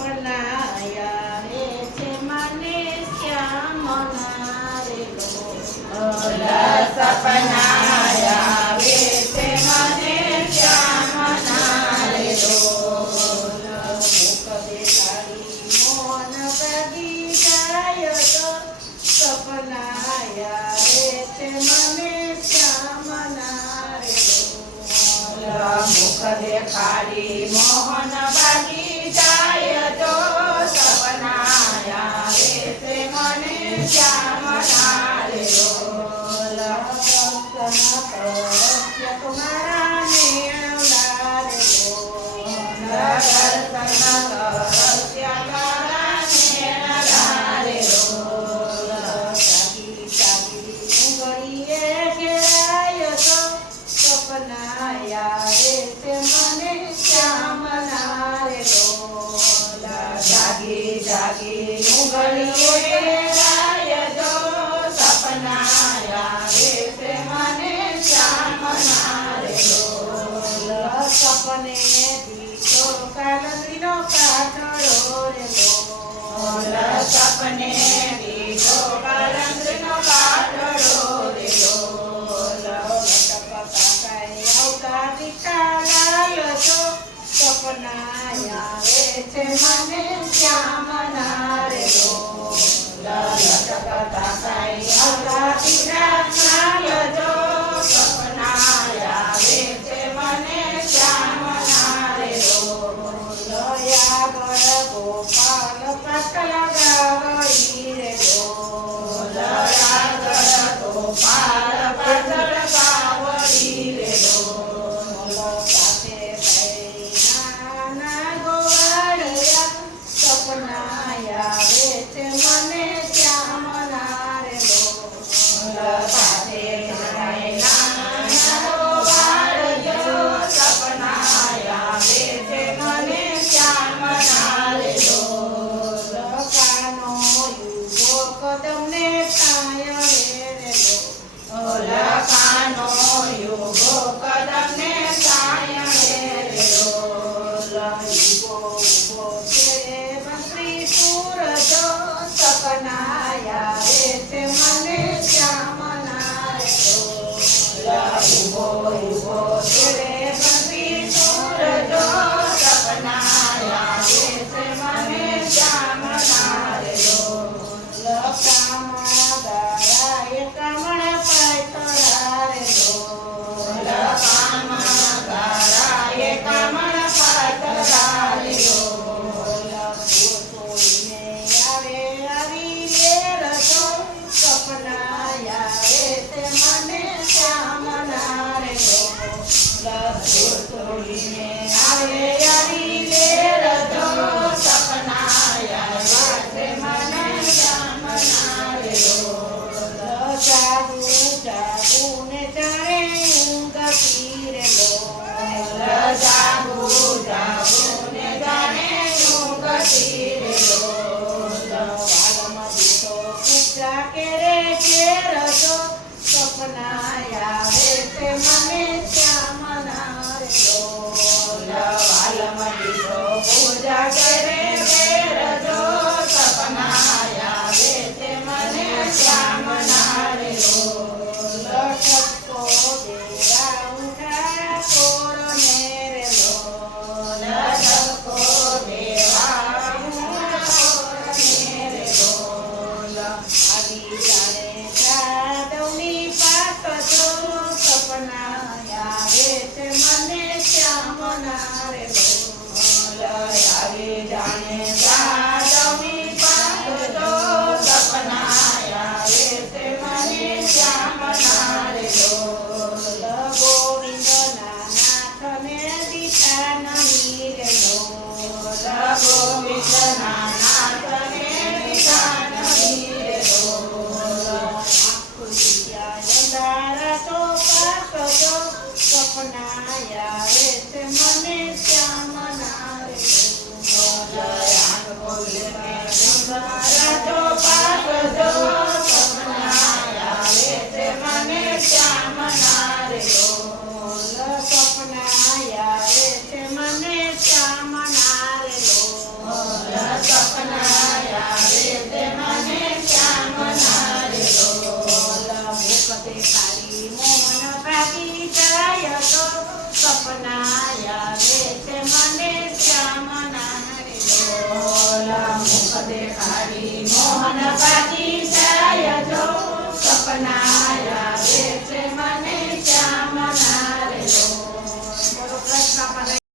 સપનાયા રે છે મને શ્યામના રે સપનાયા રે છે મને શ્યામના રે મુખ દેખાડી મોહન ભાગી જાય તો સપનાયા રે છે મને શ્યામના રે મુખ દેખાડી મોહન ભાગી જાય તો સપનાયા રે છે મને શ્યામના રે તમારા મેળા રે દર્શન કરસ્ય તારા મેળા રે ઘડીએ ઘેરાય તો સપનાયા રે છે મને શ્યામના રે જાગી જાગી ઉઘડીએ રાય જો સપનાયા રે છે મને શ્યામના રે સપને દીધો કાલંદરીનો કાટડો રે સપને દીધો કાલંદરીનો કાટડો રે આવતા દીકાલાય તો સપનાયા રે છે મને શ્યામના રે લટકતા કાંઈ આવતા દીકરાના જો સપનાયા રે છે મને શ્યામના રે દયા ગળ ગોપાલ પાટલ ગાવડી રે દયાગર ગોપાલ પાછળ કાવડી રે સાથે નાના ગોવાળિયા સપનાયા રે છે મને શ્યામના રે સાથે નાના ગોવાળિયો સપનાયા રે છે મને શ્યામના રે કાનો યુગો કદમને કાય રે લખાનો યુગો કદમને સાયણે રે યુગો ઉભો છે મંત્રી સૂરજો સપનાયા રે છે મને શ્યામના રે ઉભો ઉભો તેરે મંત્રી સૂરજો સપનાયા રે છે મને શ્યામના રે લકામણા ગાયા કામણા પાયતરા રે લખામણા ગારાએ કામણ પાતરા રે છોડીને આવે આવી વેર તો સપનાયા રે તે મને શ્યામના રે લખો તોડીને